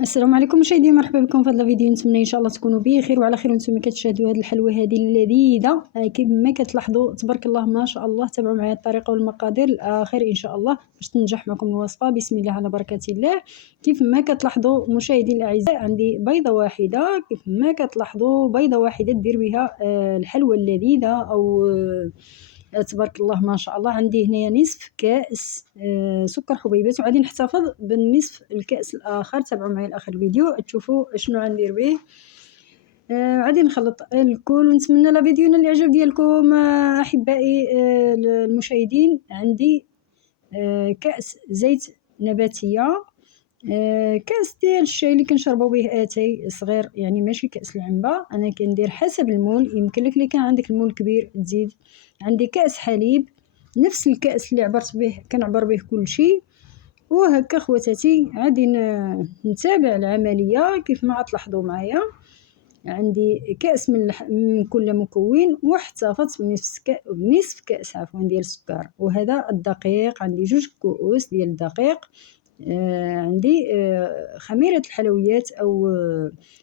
السلام عليكم مشاهدينا، مرحبا بكم في هذا الفيديو. نتمنى ان شاء الله تكونوا بخير وعلى خير وانتم كتشاهدوا هذه الحلوه هذه اللذيذه. كما كتلاحظوا تبارك الله ما شاء الله. تابعوا معايا الطريقه والمقادير الاخر ان شاء الله باش تنجح معكم الوصفه. بسم الله على بركه الله. كيف ما كتلاحظوا مشاهدينا الاعزاء، عندي بيضه واحده. كيف ما كتلاحظوا بيضه واحده دير بها الحلوه اللذيذه او تبارك الله ما شاء الله. عندي هنايا نصف كاس سكر حبيبات، وغادي نحتفظ بالنصف الكاس الاخر. تابعوا معايا لاخر الفيديو تشوفوا شنو غندير به. غادي نخلط الكل، ونتمنى لا فيديو ينال الاعجاب ديالكم احبائي المشاهدين. عندي كاس زيت نباتيه، كاس ديال الشاي اللي كنشربوا به اتاي صغير، يعني ماشي كاس العنبه. انا كندير حسب المول، يمكن لك اللي كان عندك المول كبير تزيد. عندي كاس حليب، نفس الكاس اللي عبرت به كنعبر به كل شيء. وهكا خواتاتي غادي نتابع العمليه كيف ما تلاحظوا معايا. عندي كاس من كل مكون، واحتفظت بنصف كاس ديال السكر. وهذا الدقيق، عندي 2 كؤوس ديال الدقيق. عندي خميرة الحلويات أو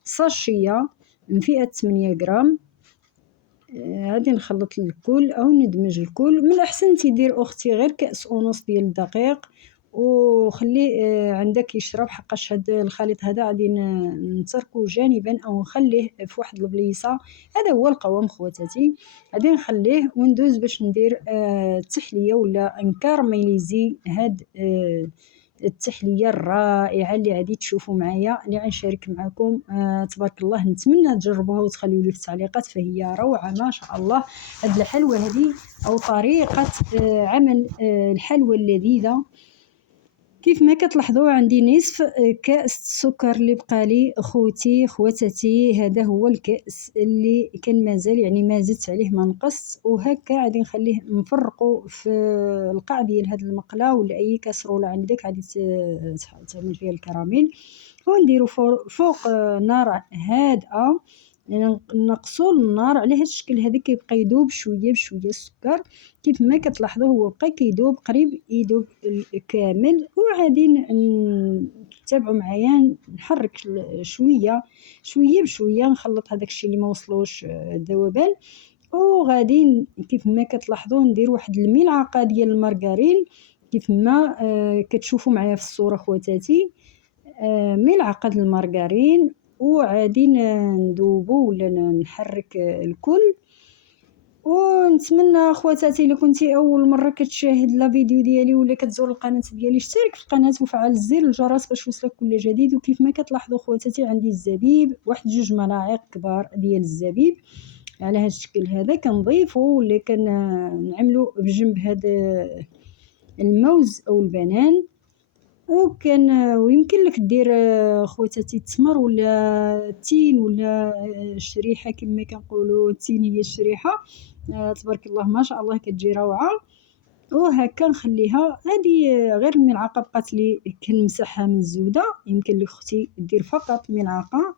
ساشية من فئة 8 غرام. غادي نخلط الكل أو ندمج الكل. من الأحسن تدير أختي غير كأس ونص ديال الدقيق، وخلي عندك يشرب، حقاش هاد الخليط هذا غادي نتركه جانبا أو نخليه في واحد البليصة. هذا هو القوام خواتاتي. غادي نخليه وندوز باش ندير التحلية ولا نكارميليزي هاد التحليه الرائعه اللي غادي تشوفوا معايا، اللي غنشارك معكم. تبارك الله، نتمنى تجربوها وتخليوا لي في التعليقات، فهي روعه ما شاء الله. هاد الحلوه هذه او طريقه عمل الحلوه اللذيذه. كيف ما كتلاحظوا عندي نصف كاس السكر اللي بقالي خواتاتي. هذا هو الكاس اللي كان مازال، يعني ما زدت عليه ما نقص. وهكا غادي نخليه نفرقه في القاع ديال هذه المقله ولا اي كاسرونه عندك غادي تعمل فيها الكراميل. ونديرو فوق نار هادئه، نقصوا النار على هذا الشكل هذا. كيبقى يذوب شويه بشويه السكر. كيف ما كتلاحظوا هو بقى كيذوب، قريب يذوب كامل. وغادي تتابعوا معايا، نحرك شويه شويه بشويه، نخلط هذاك الشيء اللي ما وصلوش الذوبان. وغادي كيف ما كتلاحظوا ندير واحد الملعقه ديال المارغرين كيف ما كتشوفوا معايا في الصوره خواتاتي. ملعقه المارغرين، وعادي نذوبو ولا نحرك الكل. ونتمنى خواتاتي الا كنتي اول مره كتشاهد لا فيديو ديالي ولا كتزور القناه ديالي، اشترك في القناه وفعل زر الجرس باش يوصلك كل جديد. وكيف ما كتلاحظوا خواتاتي عندي الزبيب، واحد 2 ملاعق كبار ديال الزبيب على هذا الشكل هذا. كنضيفوا ولا كنعملوا بجنب هذا الموز او البنان. ويمكن لك دير خواتاتي التمر ولا التين ولا الشريحه كما كنقولوا. التين هي الشريحه. تبارك الله ما شاء الله كتجي روعه. وهكا نخليها هذه غير الملعقه بقات لي كنمسحها من الزبده، يمكن لك اختي دير فقط ملعقه.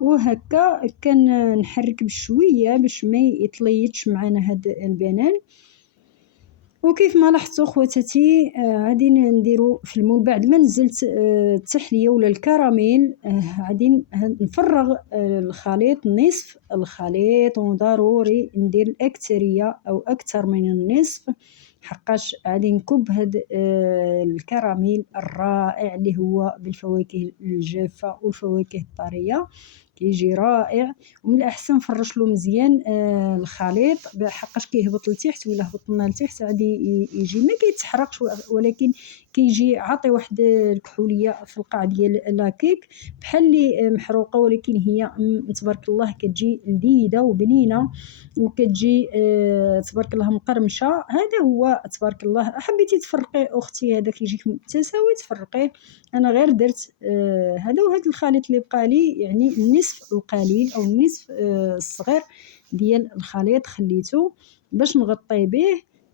وهكا كنحرك بشويه باش ما يطليتش معنا هذا البنان. وكيف ما لاحظتوا خواتاتي غادي نديرو في المول بعد ما نزلت التحليه ولا الكراميل. غادي نفرغ الخليط، نصف الخليط، وضروري ندير الاكثريه او اكثر من النصف، حقاش غادي نكب هاد الكراميل الرائع اللي هو بالفواكه الجافه والفواكه الطريه. كيجي رائع. ومن الاحسن فرش له مزيان الخليط، حقاش كيهبط لتحت، ولا هبط لنا لتحت غادي يجي ما كيتحرقش، ولكن كيجي عاطي واحد الكحوليه في القاع ديال لاكيك بحال اللي محروقه، ولكن هي تبارك الله كتجي لذيذه وبنينه، وكتجي تبارك الله مقرمشه. هذا هو تبارك الله. حبيتي تفرقي اختي هذا كيجيك متساوي تفرقيه. انا غير درت هذا وهذا الخليط اللي بقى لي، يعني النصف القليل او النصف الصغير ديال الخليط خليته باش نغطي به.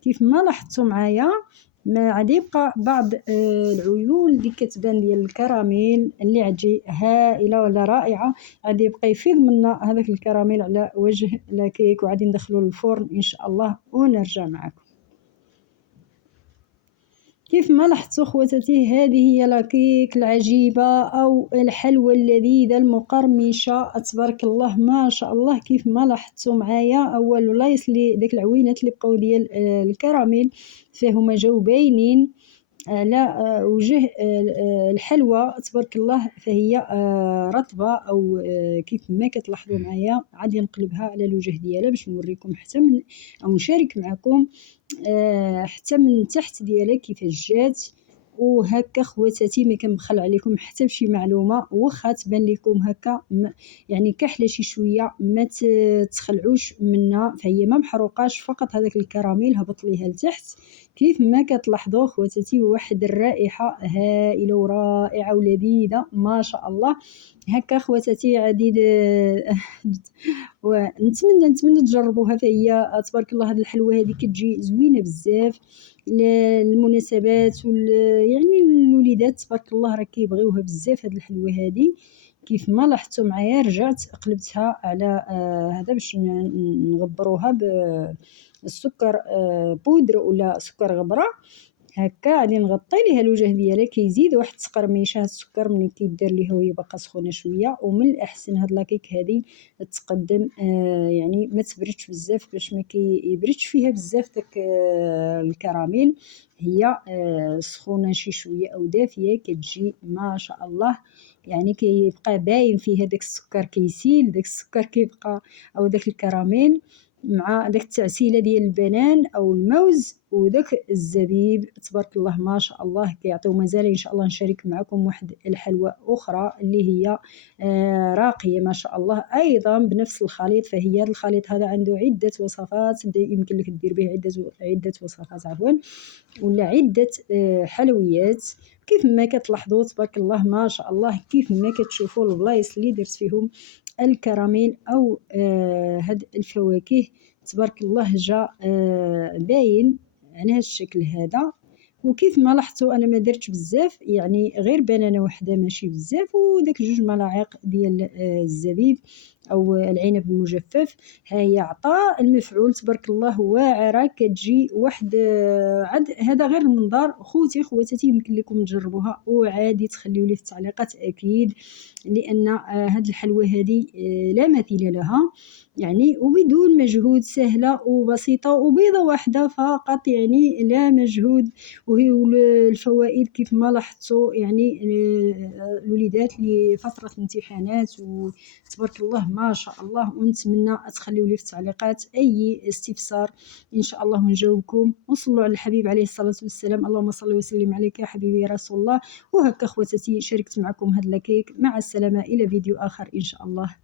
كيف ما لاحظتوا معايا ما عاد يبقى بعض العيون اللي كتبان ديال الكراميل اللي عتجي هائله ولا رائعه. غادي يبقى يفيض منا هذاك الكراميل على وجه لاكيك، وغادي ندخلو للفرن ان شاء الله ونرجع معكم. كيف ما لاحظتوا خواتاتي، هذه هي لاكيك العجيبة أو الحلوى اللذيذة المقرمشة تبارك الله ما شاء الله. كيف ما لاحظتوا معايا، أول ولايص لي داك العوينات اللي بقاو ديال الكراميل فهما جاو باينين على وجه الحلوى تبارك الله، فهي رطبة أو كيف ما كتلاحظوا معايا. غادي نقلبها على الوجه ديالها باش نوريكم حتى من أو نشارك معكم حتى من تحت ديالها كيفاش جات. وهكا خواتاتي ما كنبخل عليكم حتى بشي معلومه، واخا تبان لكم هكا يعني كحله شي شويه ما تخلعوش منها، فهي ما محروقاش، فقط هذاك الكراميل هبط ليها لتحت. كيف ما كتلاحظوا خواتاتي، واحد الرائحه هائله ورائعه ولذيذه ما شاء الله. هكا خواتاتي غادي ونتمنى تجربوها، فهي تبارك الله هذه الحلوى هذه كتجي زوينه بزاف للمناسبات يعني الوليدات تبارك الله راه كيبغيوها بزاف هذه الحلوى هذه. كيف ما لاحظتوا معايا رجعت قلبتها على هذا باش نغبروها بالسكر بودر ولا سكر غبره. هكا غادي نغطي ليها الوجه ديالها، كيزيد واحد التقرميشه هاد السكر ملي كيدار ليها وهي باقا سخونه شويه. ومن الاحسن هاد لاكيك هادي تقدم يعني ما تبردش بزاف باش ما كيبردش فيها بزاف داك الكراميل، هي سخونه شي شويه او دافيه كتجي ما شاء الله. يعني كيبقى باين فيها داك السكر كيسيل، داك السكر كيبقى او داك الكراميل مع داك التعسيله ديال البنان او الموز وداك الزبيب تبارك الله ما شاء الله كيعطيو مزال. ان شاء الله نشارك معكم واحد الحلوى اخرى اللي هي راقيه ما شاء الله ايضا بنفس الخليط. فهي هذا الخليط هذا عنده عده وصفات، يمكن لك دير به عده وصفات عفوا ولا عده حلويات. كيف ما كتلاحظوا تبارك الله ما شاء الله، كيف ما كتشوفوا البلايص اللي درت فيهم الكراميل او هاد الفواكه تبارك الله جا باين على هذا الشكل هذا. وكيف ما لاحظتوا انا ما درتش بزاف، يعني غير بنانه وحده ماشي بزاف، وداك 2 ملاعق ديال الزبيب او العنب المجفف. هي عطى المفعول تبارك الله واعره، كتجي واحد عاد هذا غير المنظر. خواتاتي يمكن لكم تجربوها وعادي تخليوا لي في التعليقات اكيد، لان هاد الحلوى هذه لا مثيل لها يعني، وبدون مجهود، سهله وبسيطه، وبيضه واحده فقط يعني لا مجهود. وهي الفوائد كيف ما لاحظتوا يعني الوليدات لفتره الامتحانات وتبارك الله ما شاء الله. ونتمنى تخليوا لي في التعليقات اي استفسار ان شاء الله ونجاوبكم. وصلوا على الحبيب عليه الصلاه والسلام، اللهم صل وسلم عليك يا حبيبي يا رسول الله. وهكا خواتاتي شاركت معكم هاد لاكيك، مع السلامه الى فيديو اخر ان شاء الله.